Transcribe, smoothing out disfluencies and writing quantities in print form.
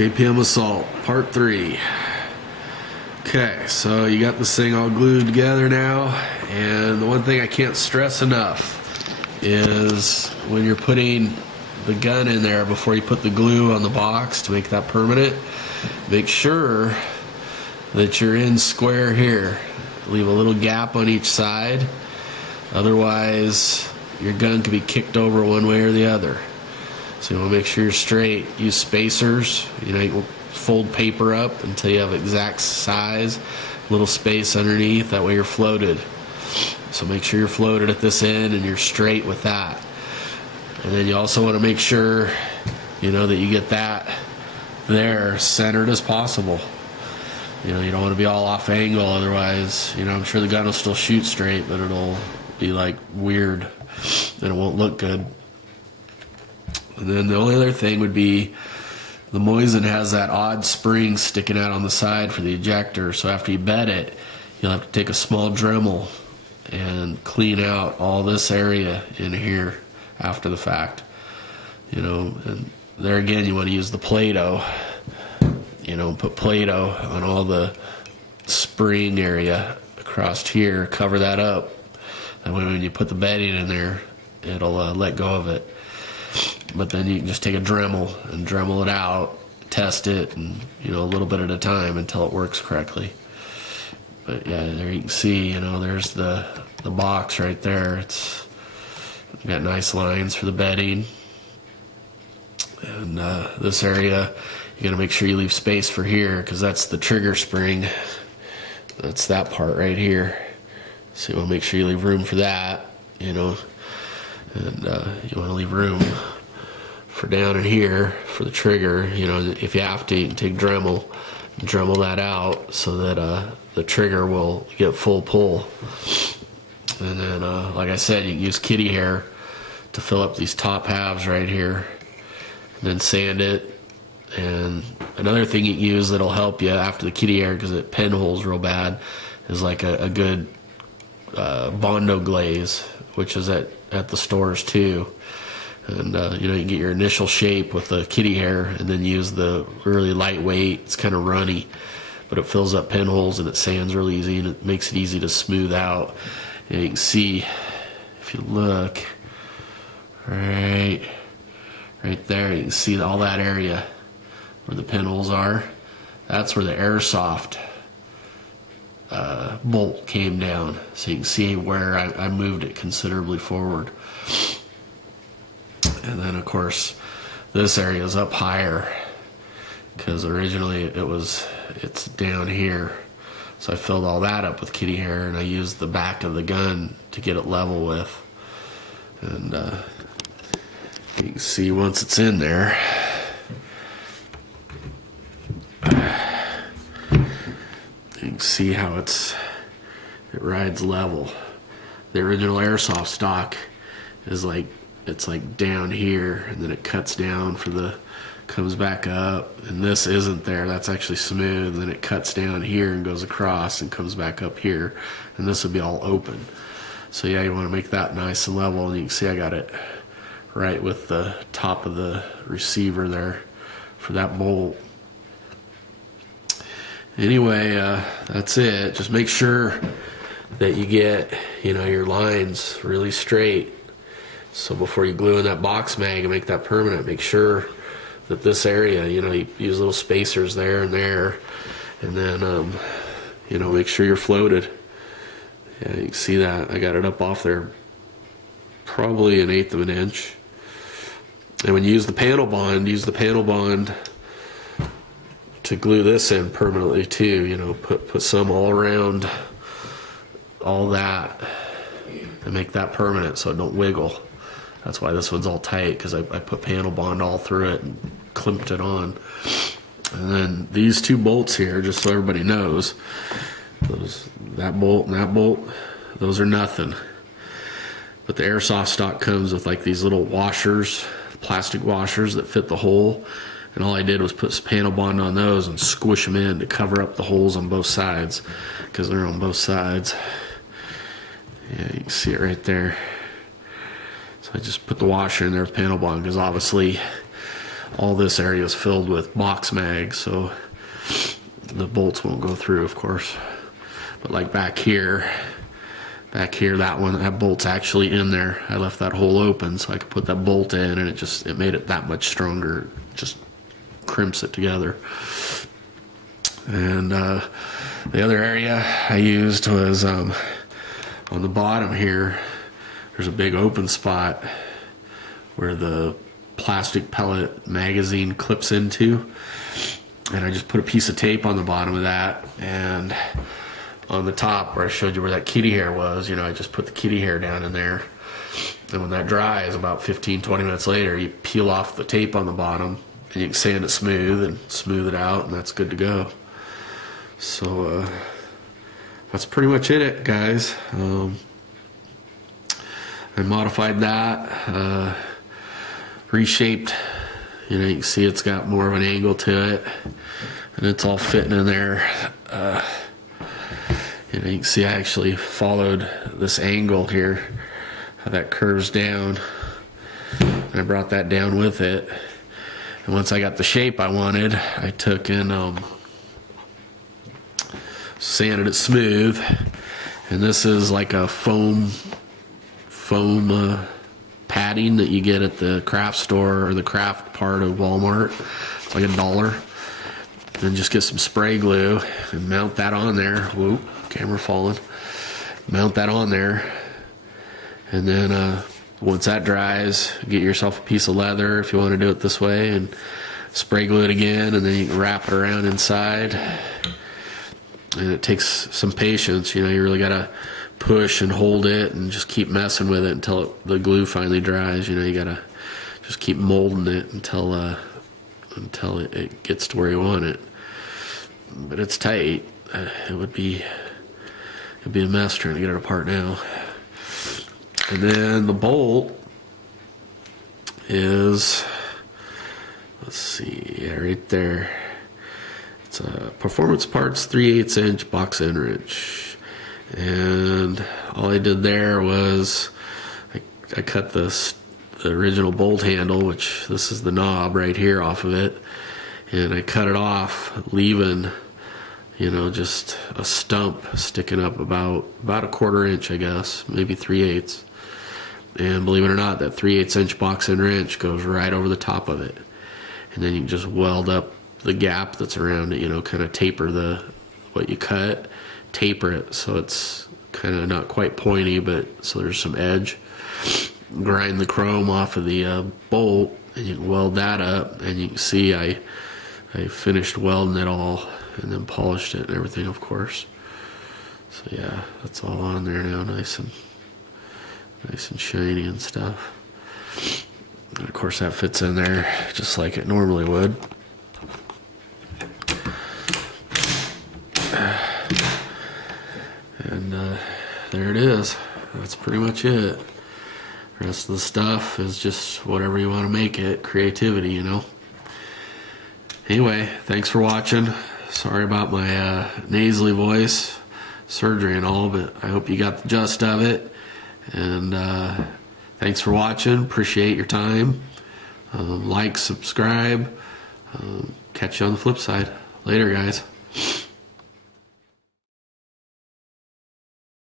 JPM Assault, Part 3. Okay, so you got this thing all glued together now, and the one thing I can't stress enough is when you're putting the gun in there before you put the glue on the box to make that permanent, make sure that you're in square here. Leave a little gap on each side, otherwise your gun could be kicked over one way or the other. So you want to make sure you're straight. Use spacers. You know, you can fold paper up until you have exact size, little space underneath, that way you're floated. So make sure you're floated at this end and you're straight with that. And then you also want to make sure, you know, that you get that there centered as possible. You know, you don't want to be all off angle, otherwise, you know, I'm sure the gun will still shoot straight, but it'll be like weird and it won't look good. And then the only other thing would be the Mosin has that odd spring sticking out on the side for the ejector, so after you bed it, you'll have to take a small Dremel and clean out all this area in here after the fact. You know, and there again you want to use the Play-Doh. You know, put Play-Doh on all the spring area across here, cover that up. That way when you put the bedding in there, it'll let go of it. But then you can just take a Dremel and Dremel it out, test it, and you know, a little bit at a time until it works correctly. But yeah, there you can see, you know, there's the box right there. It's got nice lines for the bedding, and this area you got to make sure you leave space for here, because that's the trigger spring. That's that part right here. So you want to make sure you leave room for that, you know, and you want to leave room for down in here for the trigger. You know, if you have to, you can take Dremel that out so that the trigger will get full pull. And then like I said, you can use kitty hair to fill up these top halves right here, and then sand it. And another thing you can use that'll help you after the kitty hair, because it pinholes real bad, is like a good Bondo glaze, which is at the stores too. And you know, you can get your initial shape with the kitty hair and then use the really lightweight. It's kind of runny, but it fills up pinholes and it sands really easy, and it makes it easy to smooth out. And you can see, if you look right there, you can see all that area where the pinholes are. That's where the airsoft bolt came down. So you can see where I moved it considerably forward. And then of course this area is up higher, because originally it's down here. So I filled all that up with kitty hair, and I used the back of the gun to get it level with. And you can see once it's in there, you can see how it rides level. The original airsoft stock is like, it's like down here, and then it cuts down comes back up, and this isn't there. That's actually smooth, and then it cuts down here and goes across and comes back up here, and this would be all open. So yeah, you want to make that nice and level, and you can see I got it right with the top of the receiver there for that bolt. Anyway, that's it. Just make sure that you get, you know, your lines really straight. So before you glue in that box mag and make that permanent, make sure that this area, you know, you use little spacers there and there, and then you know, make sure you're floated. Yeah, you can see that I got it up off there probably 1/8 of an inch. And when you use the panel bond, to glue this in permanently too. You know, put some all around all that and make that permanent so it don't wiggle. That's why this one's all tight, because I put panel bond all through it and clamped it on. And then these two bolts here, just so everybody knows, that bolt and that bolt, those are nothing. But the airsoft stock comes with like these little washers, plastic washers that fit the hole, and all I did was put some panel bond on those and squish them in to cover up the holes on both sides, because they're on both sides. Yeah, you can see it right there. So I just put the washer in there with panel bond, because obviously all this area is filled with box mags, so the bolts won't go through, of course. But like back here, that bolt's actually in there. I left that hole open so I could put that bolt in, and it made it that much stronger. Just crimps it together. And the other area I used was on the bottom here. There's a big open spot where the plastic pellet magazine clips into, and I just put a piece of tape on the bottom of that, and on the top where I showed you where that kitty hair was, I just put the kitty hair down in there. And when that dries, about 15-20 minutes later, you peel off the tape on the bottom, and you can sand it smooth and smooth it out, and that's good to go. So that's pretty much it, guys. I modified that, reshaped. You can see it's got more of an angle to it, and it's all fitting in there. You can see I actually followed this angle here, how that curves down, and I brought that down with it. And once I got the shape I wanted, I took and sanded it smooth. And this is like a foam padding that you get at the craft store or the craft part of Walmart. It's like $1. Then just get some spray glue and mount that on there. Whoop, camera falling. Mount that on there, and then once that dries, get yourself a piece of leather if you want to do it this way, and spray glue it again, and then you can wrap it around inside. And it takes some patience. You really gotta push and hold it and just keep messing with it until the glue finally dries. You gotta just keep molding it until it gets to where you want it. But it's tight. It'd be a mess trying to get it apart now. And then the bolt is, let's see, right there. It's a Performance Parts 3/8 inch box end wrench. And all I did there was I cut the original bolt handle, which this is the knob right here, off of it, and I cut it off, leaving just a stump sticking up about a 1/4 inch, I guess, maybe 3/8. And believe it or not, that 3/8 inch box end wrench goes right over the top of it, and then you can just weld up the gap that's around it. Kind of taper what you cut, taper it so it's kind of not quite pointy, but so there's some edge. Grind the chrome off of the bolt, and you can weld that up. And you can see I finished welding it all, and then polished it and everything, of course. So yeah, that's all on there now, nice and shiny and stuff. And of course that fits in there just like it normally would. And there it is. That's pretty much it. The rest of the stuff is just whatever you want to make it. Creativity, Anyway, thanks for watching. Sorry about my nasally voice, surgery and all, but I hope you got the gist of it. And thanks for watching. Appreciate your time. Like, subscribe. Catch you on the flip side. Later, guys.